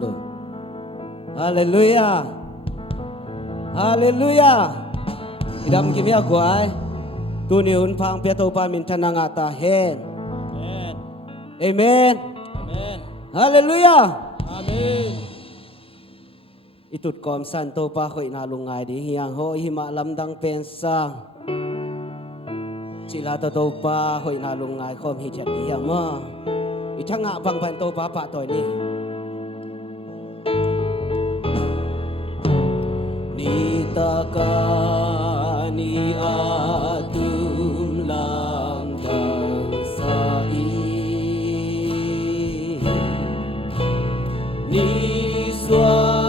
lo. Hallelujah. Hallelujah. Idam kimi agwai. Tu ni un phang pia to pa min thananga ta hen. Amen. Amen. Amen. Hallelujah. Amen. Itut kom san to pa khoi na lungai di hiang ho hi ma lam dang pen sang. Sila to pa khoi na lungai khom hi chat hi hiang ma. I thanga bang pan to pa pa toy ni. Ni ta ka ni atum lam dang sa i. Ni xóa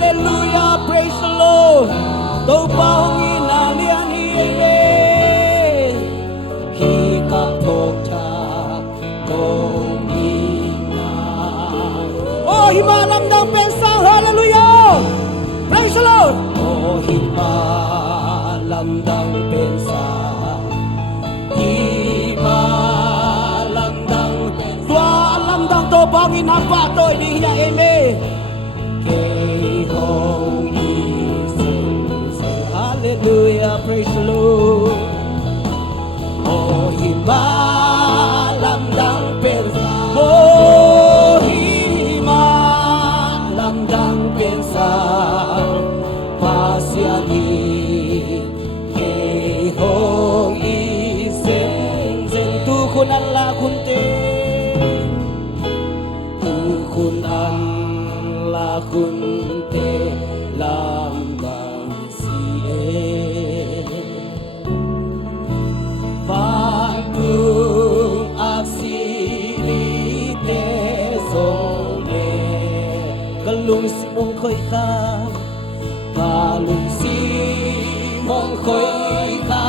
Hallelujah, praise the Lord. Tâu bao nghi na liên hi ê hi các thuộc cha công nghi na. Oh, hi ma lam dang pen sang. Hallelujah, praise the Lord. Oh, hi ma lam dang pen sang. Hi ma lam dang pen sang. Tua lam dang tâu bao nghi na pa tôi đi hi ê mê. Hallelujah, praise the Lord. Oh, hima lam dang pen sang. Oh, hima lam dang pen sang. Pasiani ke hong isen zen tu kun Allah kunte. Tu kun Allah kunte lam dang Bandung aksi te song le kalung si mong khoi ka kalung si mong khoi ka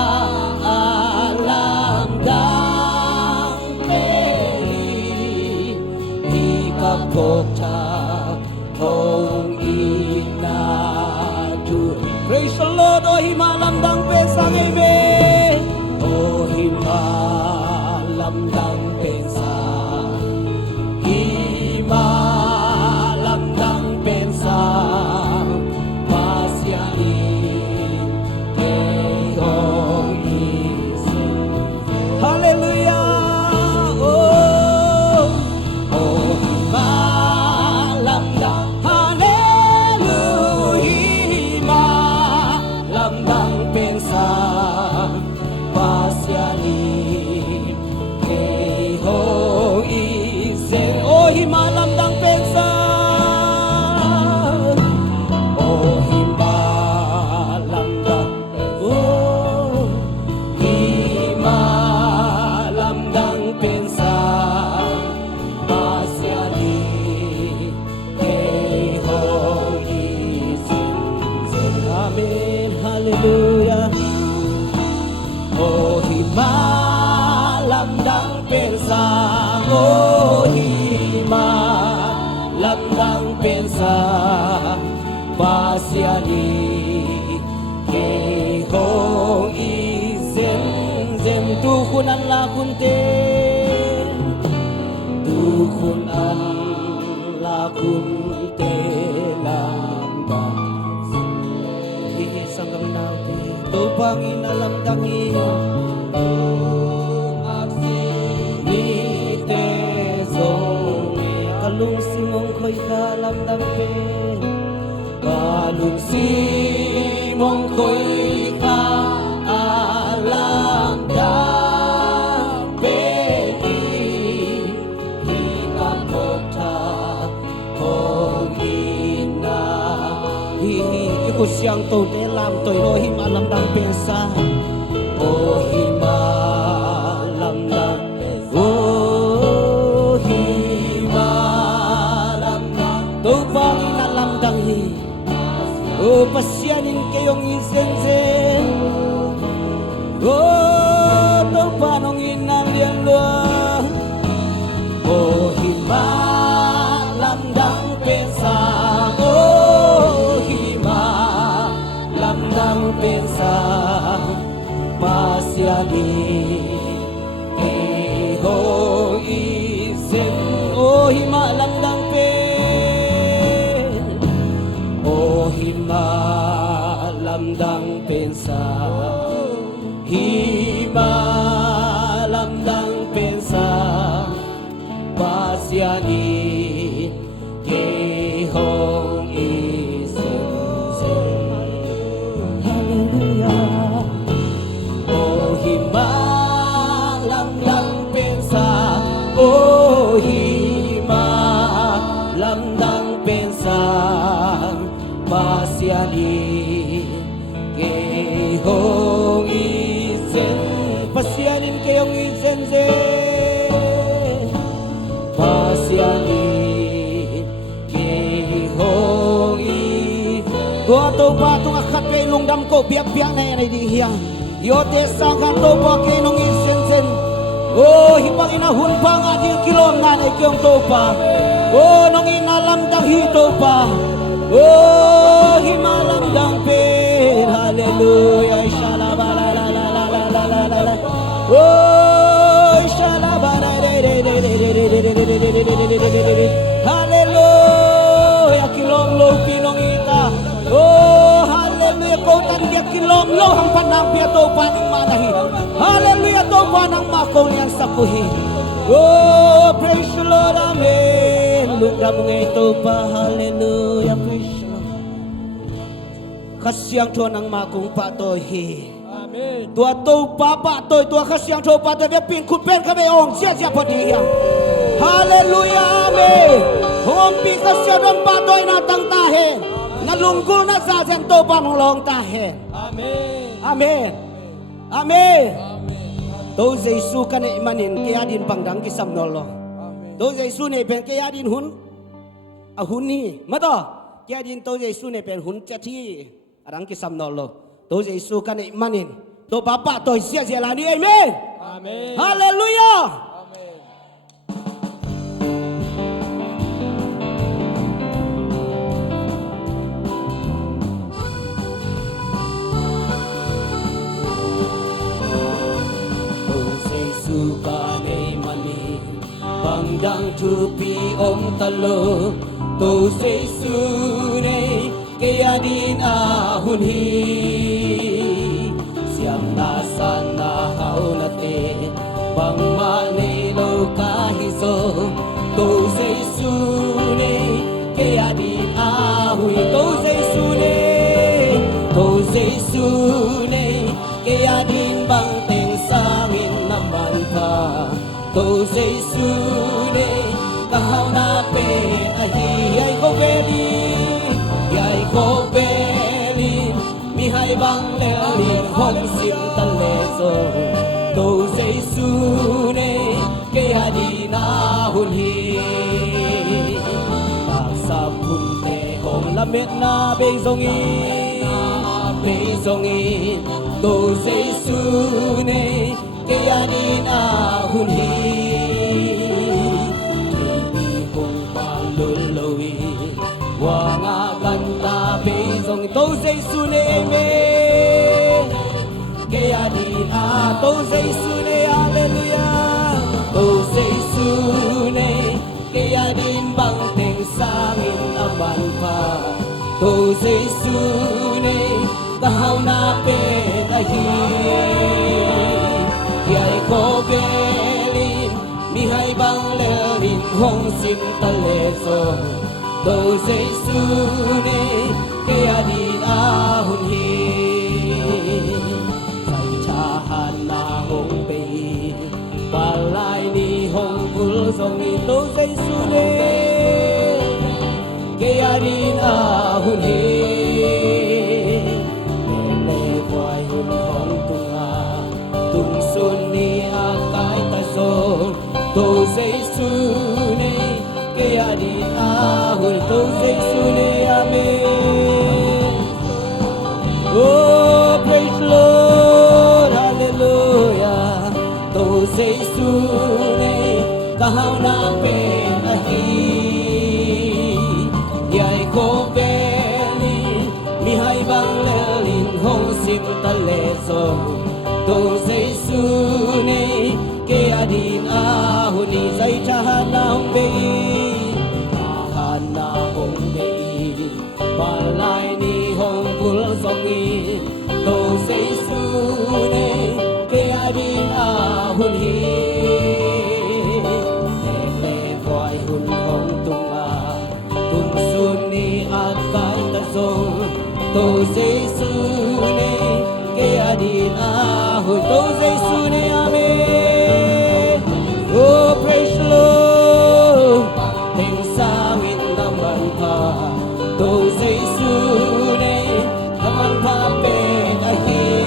alam dang peli di kapok cha thong ina tu. Praise the Lord. Oh, himalam dang pesang amen. Oh, himalam dang pensang, himalam dang pensang, pasyain kay hong isin. Hallelujah. Oh, oh, himalam dang, hallelujah, himalam dang pensang. Pasyanin kay hong isen. Oh, himalam dang pensang. Oh, himalam dang. Oh, himalam dang pensang. Pasyanin kay hong isen. Amen. Hallelujah. Oh, himalam dang pensang. Oh, himalam dang pensang. Pasyani kay hong isen zen tukunan la kunten. Tukunan la kunten lambang. Isang nauti tupangin alam dangi aksi nite songi kalung simong koy kalam dampe kalung simong koy ka alam dampe ikapota hongina ikut siang tu dalam tu rohim alam dang pensa. Oh, himalam dang, oh, himalam dang, tu bangin alam dang hi. Oh, pasyanin kayong isensen. Oh, tu panong inalian luang. Oh, himalam dang pensa. Oh, himalam dang pensa. Pasyani kay hong isen. Oh, himalam dang pen. Oh, himalam dang pensa. Himalam dang pensa. Pasyani kay hong isen. Hallelujah. Oh, himalam dang pensa. Oh, himalam dang pensa. Pasyani kay hong isen. Pasyanin kayong isen zen. Pasyani kay hong isen. Tua to pa tung akhat kay lungdam ko biak-biak na yan ay di hiya. Yote sangkan to pa kay nung insensen. Oh, hipang inahun pa nga di kilom nga na ikiyong to pa. Oh, nung inalamdang hito pa. Oh, himalamdang pin. Hallelujah. Shalabalalalalalalala. Oh, shalabalalalalalalala. Hallelujah. Kilom lo pinong ita. Oh, hallelujah. Kautan dia kilom lo hampan ng piyato pa ng manahi. Hallelujah. To pa ng makong yang sapuhi. Oh, praise the Lord. Amen. Luka mo ito pa. Hallelujah. Praise the Lord. Kasyang to ng makong patohi. Amen. Tua to pa patoy. Tua kasyang to patoy. Bia pingkupen kami ong. Siya po diya. Hallelujah. Amen. Humpi kasyang ng patoy na tangtahin. Nalunggol na sa sento pa ng long tahin. Amen. Amen. Amen. Tâu Giêsu kan e manin kaya din pangdang kisam nolo. Tâu Giêsu ne pen kaya din hun a hun ni mato kaya din Tâu Giêsu ne pen hun chati arang kisam nolo. Tâu Giêsu kan e manin to papa to sia sia la ni amen. Amen. Hallelujah. Sukanay mani Pangdang tupi om talo To say sunay Kaya din ahunhi Siyang nasan na haunate Pang manilo kahiso To say sunay Kaya din ahui To say sunay To say sunay Kaya din bang tengsangin naman ka To say sunay Kahaw na pen Ahiyay ko belin Yay ko belin Mihay bang lelin Hong sim taleso To say sunay Kaya di nahunhi Pagsabunte Hong lamit na bezongin Bezongin To say sunay Kaya din ahunhi Hindi kong paluluwi Wanga ganda bezong To say sunay amen Kaya din To say sunay hallelujah To say sunay Kaya din bang tengsangin aman pa To say sunay Kahaw na petahi Yay ko belin Mihay bang lelin Hong sim taleso To say sunay Kaya din ahunhi Say chahan na hong pein Palay ni hong pulsong To say sunay Kaya din ahunhi To say sunay Kaya di ahoy To say sunay amen Oh praise Lord hallelujah To say sunay Kahaw na penahi Yay ko belin Mihay bang lelin Hong sim taleso To say sunay Kaya din ahuni Say chahan na hong bein Chahan na hong bein Palay ni hong pulsongin To say sunay Kaya din ahuni Ele boy hun hong tunga Tung suni at kay tasong To say sunay Kaya din ahuni To say sunay amen Oh, praise the Lord Tengsangin naman pa To say sunay Naman pa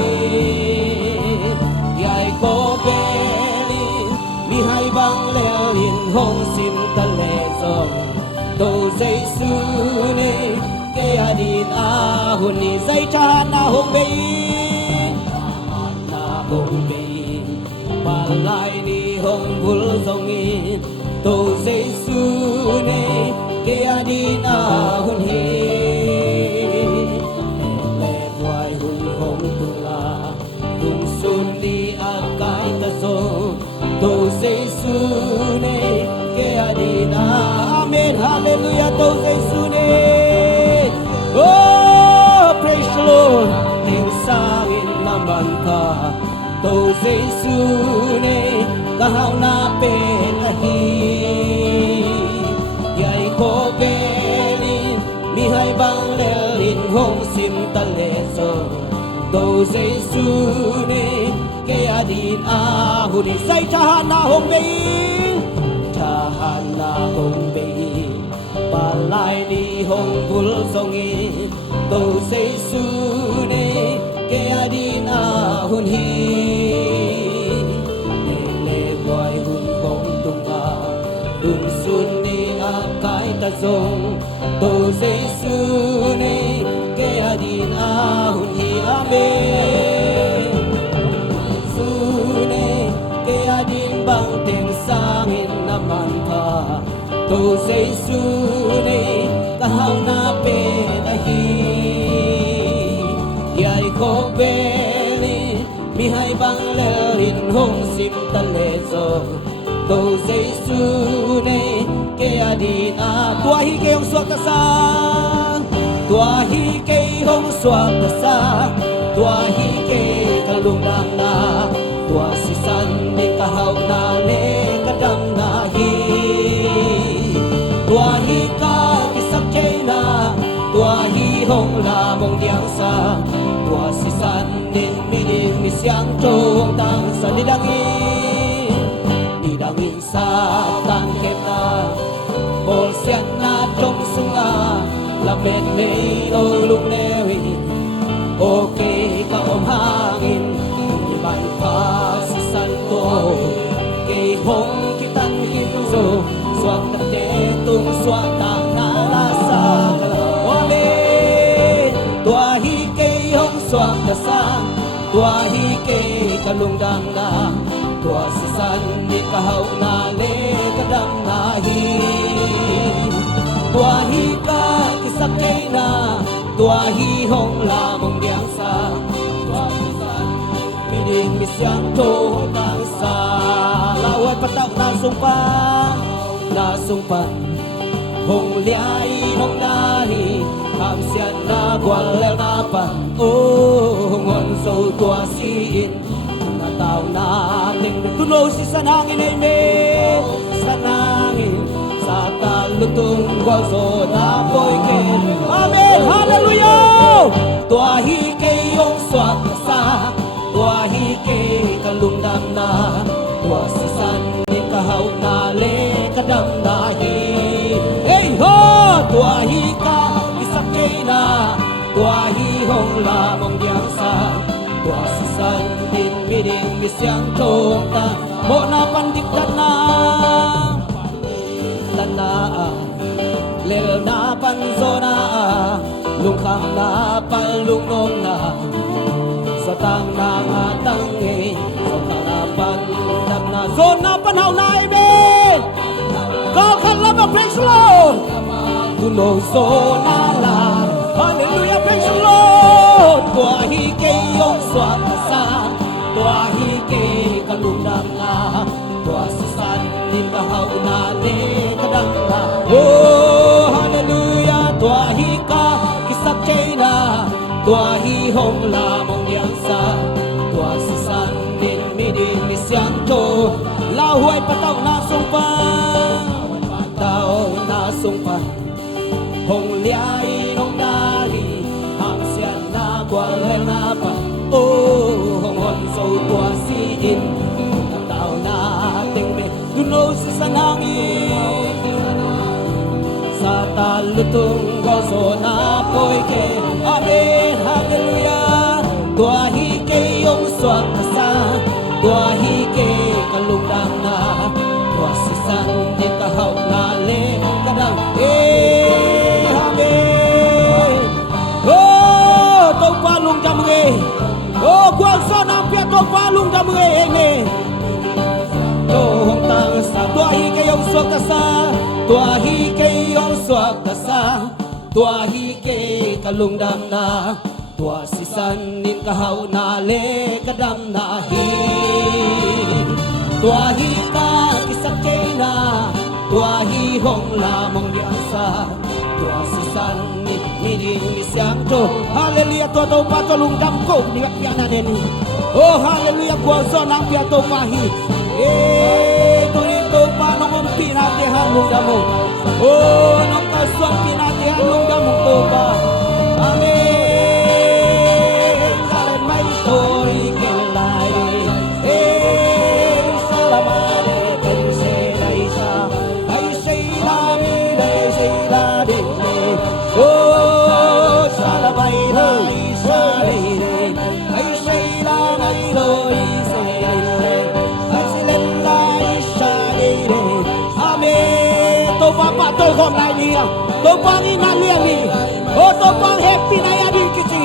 penahin Yay ko belin Mihay bang lelin Hong sim talesong To say sunay Kaya din ahon hun ni zai cha na hong bei na hong bei ba lai ni hong bul zong in to Giêsu ne ke adi na hun hi le wai hun hong tu la hun sun ni a kai ta so to Giêsu ne ke adi na amen hallelujah to Giêsu ne oh praise the Lord in sang in naman ka to Giêsu ne ka hau na pe na hi yai ko belin mi hai bang le in hong sim ta le so to Giêsu ne ke adin a hu ni sai cha na hong bei cha na hong bei ba lai ni hong bul song in to Giêsu ne ke adin a hun hi le boy hun kong tung a hun sun ni a kai ta zong to Giêsu ne ke adin a hun hi amen Giêsu ne ke adin bang teng sang in naman ka to Giêsu ne ka hau na pe na hi yai ko beli mi hai bang le in hong sim ta le zo to Giêsu ne ke adin a tua hi ke hong suak ta sa tua hi ke hong suak ta sa tua hi ke ka lung dam na tua si san ni ka hau na le ka dam na hi tua hi ka ki sak che na tua hi hong la mong diang sa tua si san nin mi ding mi siang trong tang sa ni dang in sa tan kem na bol sian na trong sung a la men me lo lung le wi okay ka om hangin ni ban pa si san to ke hong ki tan kim zo suak ta te tung suak ta na la sa amen tua hi ke hong suak ta sa tua hi ke ka lung dang na tua si san ni ka hau na le ka dam na hi tua hi ka ki sak ke na tua hi hong la mong diang sa tua si san mi ding mi siang to tang sa lawat patau na sung pan hong liai hong dari ham sian na gwal le na pan o ngon so tua si in na tao na ting tu no si sanangin ay me sanangin sa talutung gwal so na boy ke amen hallelujah tua hi ke yong swak sa tua hi ke kalung dam na tua si san ni ka hau na le ka dam na hi hey ho tua hi ka isak ke na tua hi hong la mong diang sa tua si san din mi ding mi siang trong ta mo na pandik na lel na pan zo na lung kham na pan lung nong na sa tang na nga tang e sa tang na pan dam na zo na pan hau na amen God can love and praise the Lord tu no zo na la hallelujah praise the Lord tua hi ke yong swak sa tua hi ke kalung dam na tua si san din ka hau na le ka dam na oh hallelujah tua hi ka kisak che na tua hi hong la mong yang sa tua si san din mi ding mi siang to la huai patau na sung pa tao na sung pa hong liai nong dari ham sian na gwal le na pa oh hong hon so tua si in na tao na ting me tu no si sanangin sa talutung gwal so na poi ke amen hallelujah tua hi ke yong swak sa tua hi ke kalung dam na tua si san di ka hau na le ka dang amen oh pa lung da mwe me to hong tang sa tua hi ke yong so ka sa tua hi ke yong so ka sa tua hi ke ka lung dam na tua si san nin ka hau na le ka dam na hi tua hi ka ki sa ke na tua hi hong la mong yang sa tua si san ni mi ding mi siang to hallelujah tua to pa to lung dam ko ni ka na den oh hallelujah ko so nang pia to pa hi to ni to pa no mong pina te ha lung dam mo oh no ka so pina te ha lung dam mo to pa amen kale mai story ke lai salamare pen se dai sa ai sei la mi dai sei la de oh salabai dai sa de ai sei la nai loi se ai sei la sa de amen to pa pa to kom lai ni to pa ni na lia ni oh to pa happy na ya din ki chi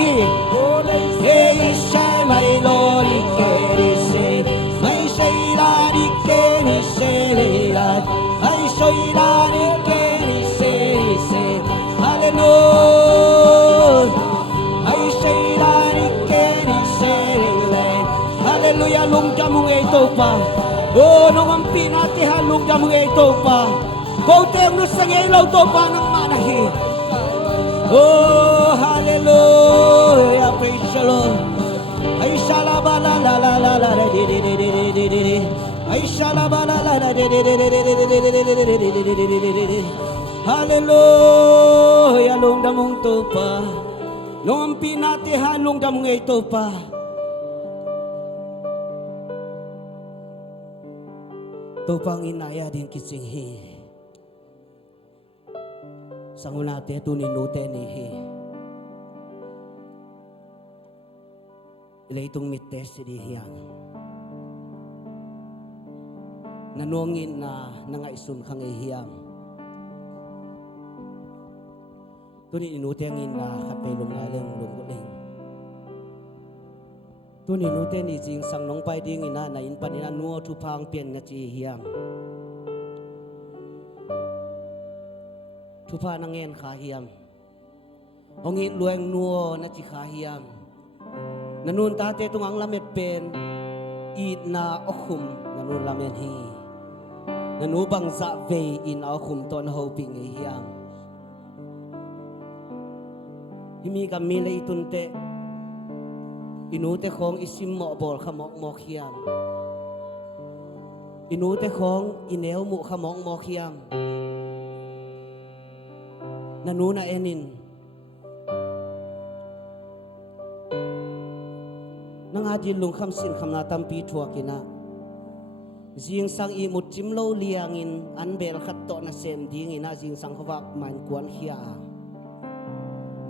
hey sai mai loi ke ri se mai sei la di ke ni se la ai sei la di ke ni se hallelujah ai sei la di ke ni se la hallelujah lung jamung e to pa oh no ang pinati ha lung jamung e to pa ko te no sang e lo to pa nang manahi oh hallelujah praise the Lord ay shalaba la la la la la di di di di di di di ay shalaba la la la di di di di di di hallelujah lung damong to pa nung pinati ha lung damong ito pa to pang inaya din kising hi sangunate tuninute ni hi Ilaytong mites di hiyang nanongin na nangaisun kang ihiyang tunin inutengin na kapelong ngaleng lungguling tunin inuten ni jing sang nong pai ding ina na in panina nuo tu pang pian nga chi hiyang tu pa nangen kha hiyang ongin lueng nuo na chi kha hiyang nanun tate tung ang lamet pen it na okhum nanun lamen hi nanu bang za ve in okhum ton hoping e hiang himi ka mi le tunte inute khong isim mo bol khamok mok hiang inute khong ineu mu khamok mok hiang nanu na enin nangadi lung kham sin kham na tampi thua kina jing sang i mut chim lo liangin an bel khat to na sem ding ina jing sang khawak man kwan hia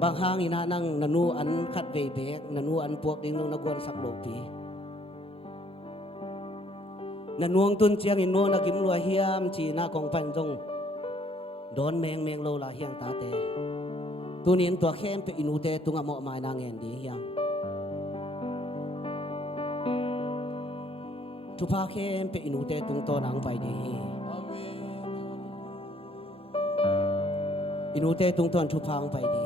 bang hang ina nang nanu an khat ve bek nanu an puak ding nong nagwan sak lo pi nanuang tun chiang in no na kim lua hiam chi na kong pan jong don meng meng lo la hiang ta te tunin tua khem pe inu te tunga mo mai na ngen di hiang tu pa khem pe inu te tung to nang pai di inu te tung ton tu phang pai di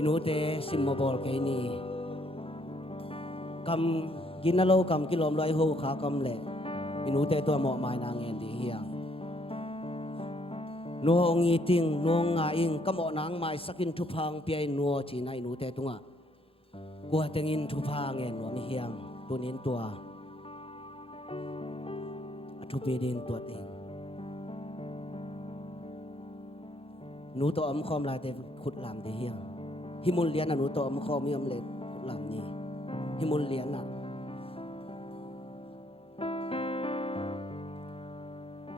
inu te sim mo bol ke ni kam ginalo kam kilom lai ho kha kam le inu te to mo mai na ngen di hiang no ngi ting no nga ing kamo nang mai sakin thu phang piai no chi nai nu te tunga kwa tengin thu phang en no mi hiang tunin tua athu pe ding tua ting nu to am khom la te khut lam te hiang himul lian nu to am khom yam le khut lam ni himul lian na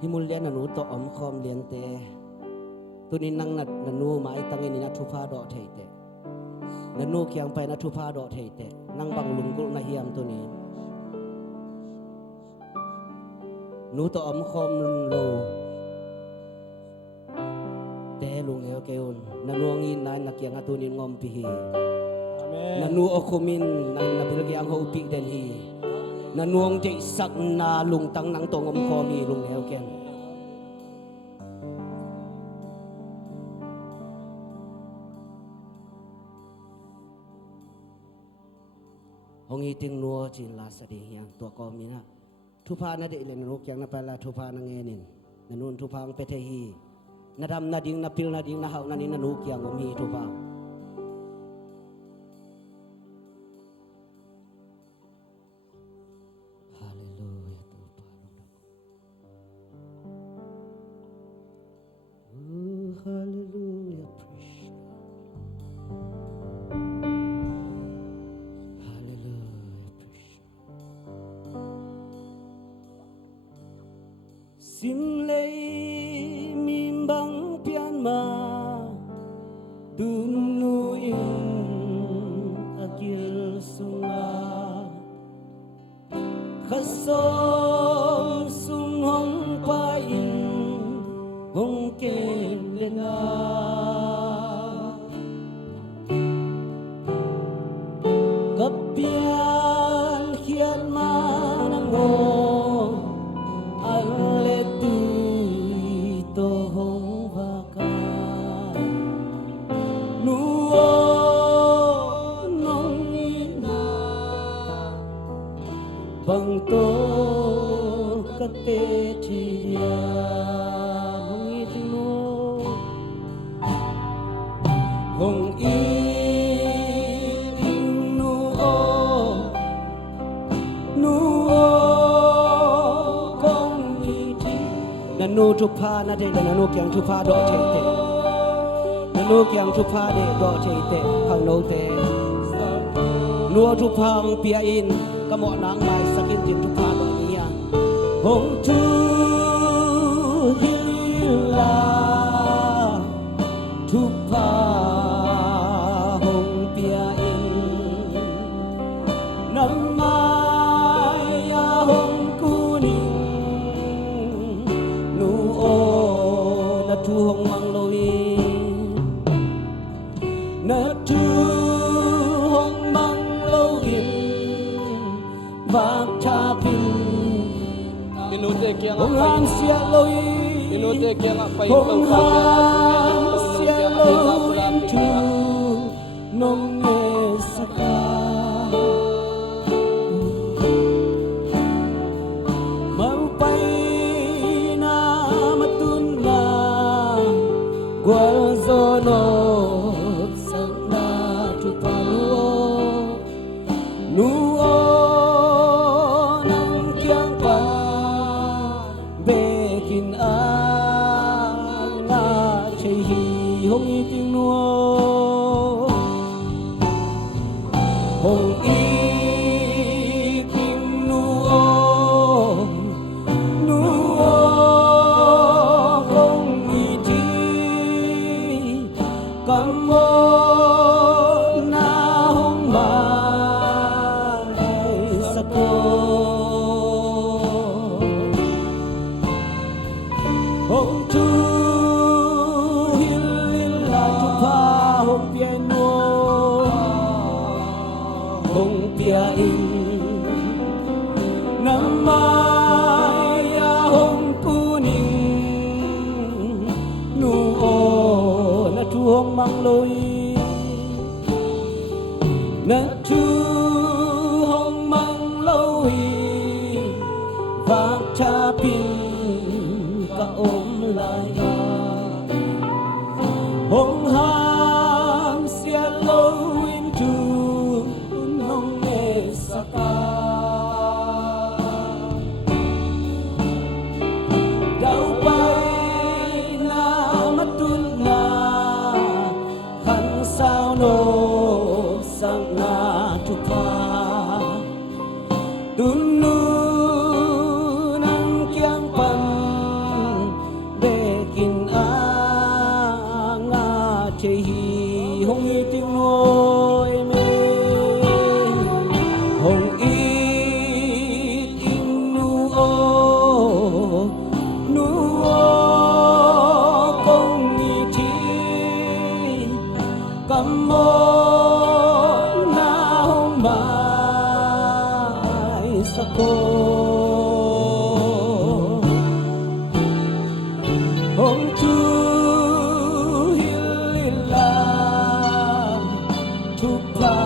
himul lian nu to om khom lian te tunin nang nat nanu mai tangin na thu pha do thei te nanu kyang pai na thu pha do thei te nang bang lungkul na hiam tuni nu to om khom lo te lung eo keun nanu ngin nai na kyang atunin ngom pi hi Amen. Nanu okumin nang nabilgi ang hopi den hi. Nanuong di sak na lungtang nang tongom komi lung ken. Hong iting nuo jin la sa di yang tua komi na. Thupa na de ile nanu kyang na pala thupa na ngenin. Nanun thupa ang pete hi. Nadam na ding napil na ding na hau na ni nanu kyang om hi thupa. Hallelujah, praise Hallelujah, praise Sim lei mim bang pian ma dunuin agil sunga khasom sung hong pain hong kem lenga kapian hian manango alle tu to hong vakan nuo nong ina bang to kate chia hong in nuo kong iti nanu thupa na de nanu kyang thupa do che te nanu kyang thupa de do che te khang no te nuo thupa ang pia in kamo nang mai sakin tin thupa do nia hong tu hila thupa hong mang loi na tu hong mang loi bak cha pin Inute kia hong han sia loi Inute kia ngapai hong han sia loi tu nong nge saka mau pai na matun na gwal zono sana thupa nuo nang kyang pa bekin a nga chei hi hong i ting nuo hong i ting nuo Kamo na hong mai sako hong tu hil la tu pa hong piano hong pia in namai hong kuning nuo hong mang loi na tu hong mang loi vác cha pin cả ôm lại hong ham sia loi tu nong nghe saka đau bay na matun na sao no sang na thupa dunu nang kyang pan bekin a nga che hi hong i ting noi me hong i ting nuo kong i thi Kamo cô hôm chu hilila tupa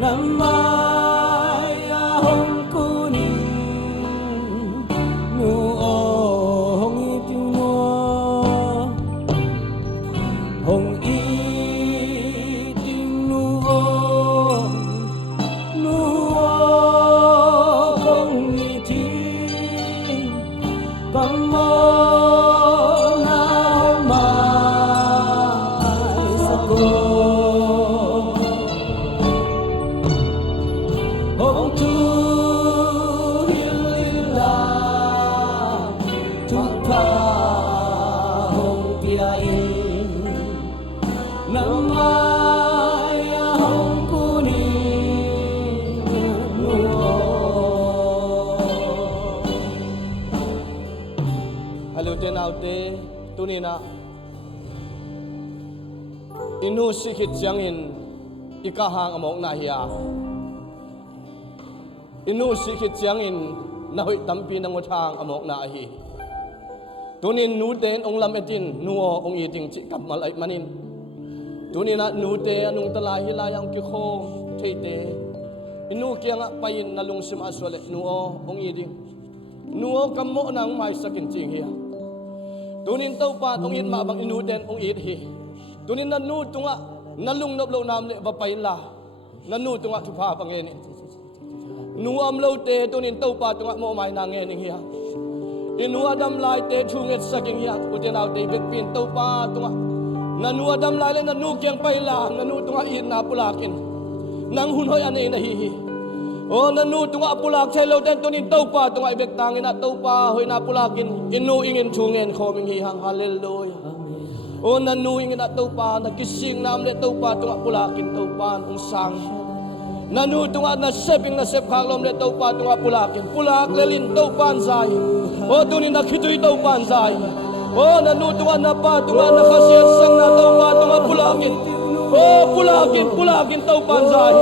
namaya hong kuning nuong iting mo hong iting nuong kong iting kamo na may sako hong tu hilila tupa hong piain namaya hong kuning nuo Hello din out there, tunina. Inu sikit jangin ikahang among nahiya. Inu sikit jangin nahoy tampi ng utang among nahi. Tunin nuden ong lametin nuo ong iting cikap malay manin. Tunina nude anong talahi layang kiko tete. Inu kaya nga payin nalung simaswale nuo ong iting. Nuo kamo nang may sakin tinghiya. Tunin tau pa ong in mabang inuden ong ithi. Tunin nanu tunga nalung noblo namle bapayla. Nanu tunga tupa pangeni. Nuam lo te tunin tau pa tunga mo may nangeni hiya. Inu adam lai te thunget saking hiya. Utin au te bek pin tau pa tunga. Nanu adam lai le nanu kyang payla nanu tunga in na pulakin. Nang hunhoy ane nahihi. Oh nanu tunga pulak say lo den tunin tau pa tunga ibek tangin at tau pa hoy na pulakin inu ingin chungen khoming hihang hallelujah. Oh nanu ingin at tau pa nagkising nam le tau pa tunga pulakin tau pa ung sang. Nanu tunga na seping na sep khalom le tau pa tunga pulakin pulak lelin tau pan zai. Oh tunin nakituy tau pan zai. Oh nanu tunga na pa tunga nakasiyan sang na tau pa tunga pulakin. Oh pulakin tau pan zai.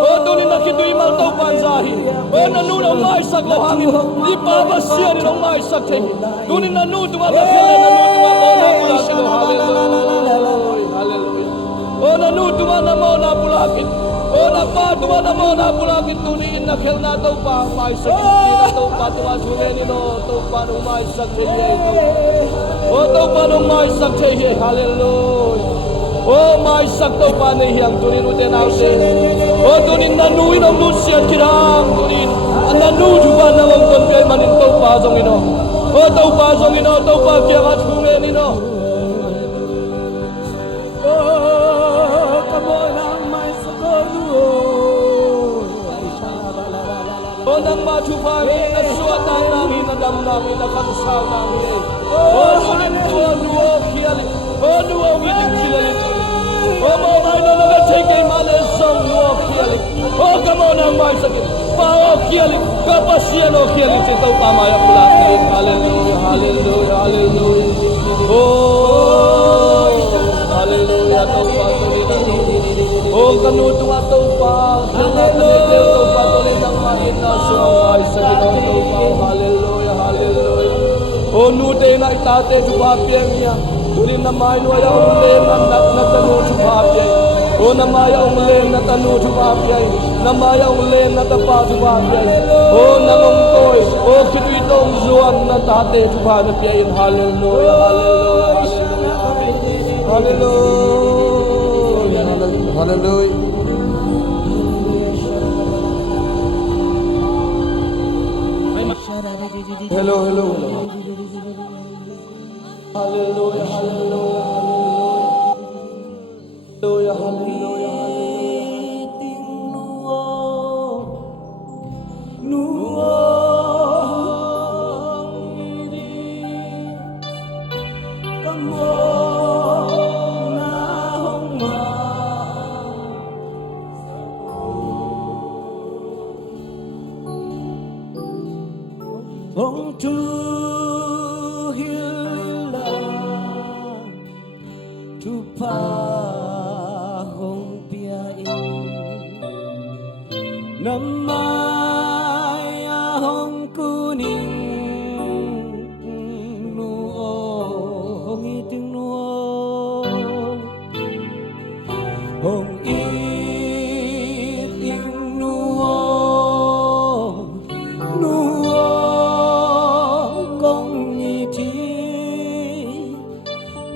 Oh tunin nakituy mal tau pan zai. Oh nanu na may sak lo hangin. Di pa ba siya ni may sak te. Tunin nanu tunga nakele nanu tunga mo na pulakin. Hallelujah. Hallelujah. Oh nanu tunga na mo na pulakin. Oh na pa tunga na mo na pulakin. Tunin nakel na tau pa may sak. Ina tau pa tunga sumeni no tau pa nung may sak te. Oh tau pa nung may sak te. Hallelujah. Oh may sak tau pa ni hiyang tunin uten ause. Oh tunin nanuin ang nusiyan kirang tunin. Ang nanu juba na wang konpay manin tau pa zong ino. Oh tau pa zong ino tau pa kaya at hungen ino. oh kamo nang may sako nuo Oh nang matupami nasuat ang namin nadam namin nakalusaw namin. Oh tunin tuwa nuo kiyali. Oh nuo witing kilali. Oh mamay na nagatay malasang nuo kiyali. Oh kamo nang may sakit. Pao kiyali. Kapasyan o kiyali. Sitaw pamaya pulakin. Hallelujah. Hallelujah. Hallelujah. Oh hallelujah. Tau pa tunin. Oh kanutung at tau pa. Hallelujah. Tau pa tunin ang main na sumay sa ginong tau pa. Hallelujah. Hallelujah. Oh nude na itate jupapiyang niya. Tunin na may nuaya ulen na tanu jupapiyay. Oh namaya ulen na tanu jupapiyay. Namaya ulen na tapa jupapiyay. Oh nangongkoy. Oh kituitong zuan na tate jupapiyay. Hallelujah. Hallelujah. Hallelujah. Hallelujah. Hello. Hallelujah. Hallelujah. Hallelujah. Hallelujah. iting nuo kamo na hong ma hong tu hilila tu pa hong piain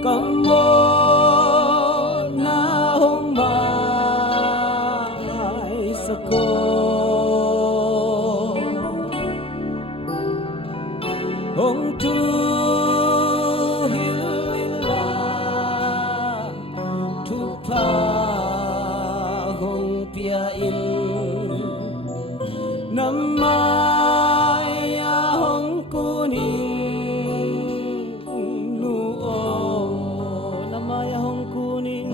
cầm mô na hong mai sa cô hong tu hilila tu pa hong pia in namaya hong kuning nuo namaya hong kuning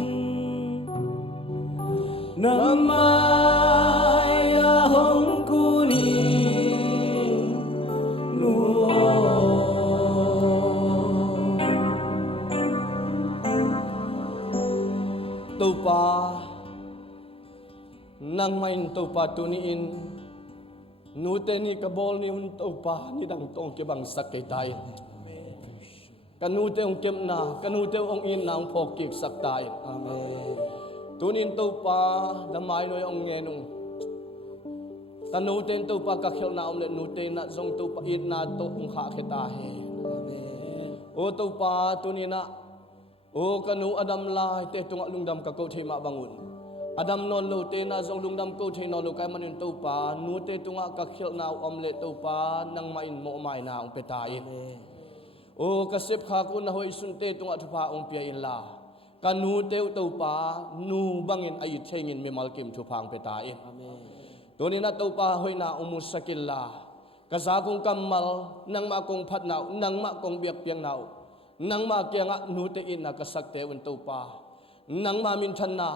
namaya hong kuning nuo tupa nang main tupa tuniin nute ni kabol ni un tupa ni dang tong ke bang sakitay kanute ong kem na kanute ong in na ong pokik saktay amen tunin tupa damay noy ong ngenong tanuten tupa kakhil na omle nute na zong tupa it na to ong khakitahe o tupa tunina o kanu adam lai te tunga lungdam ka ko thema bangun adam non lo te na zong lungdam ko the no lo kai manin to pa nu te tunga ka khil na omle to pa nang main mo mai na ong petai o kasep kha ko na hoi sun te tunga thupa ong pia in la kanu te to pa nu bangin ai thengin me malkim thupang petai amen tonina to pa hoi na umusakil la kaza kong kamal nang ma kong phat na nang ma kong biak piang na nang ma kya nga nu te in na kasakte un to pa nang ma min than na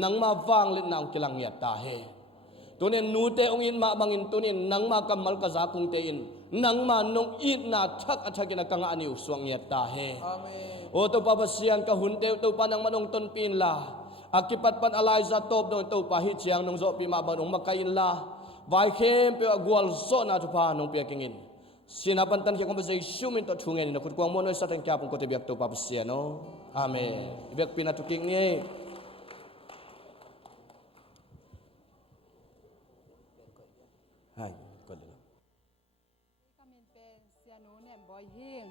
nang ma wang le nang kilang ya ta he tunin nu te ong in ma bangin tunin nang ma kamal ka za kung te in nang ma nong it na thak athakina ka nga aniu suang ya ta he amen o to pa basian ka hun te to pa nang manong ton pin la akipat pan alai za top do to pa hi chiang nong zo pi ma banong makain la vai khem pe gwal so na to pa nong pe kingin sinapan tan kya kumbasay sumin to chungen na kutkuang mo no sa tan kya pong kote biak to papasya no amen biak pinatuking ni hai ko le Kamin pen sianu nem boy hing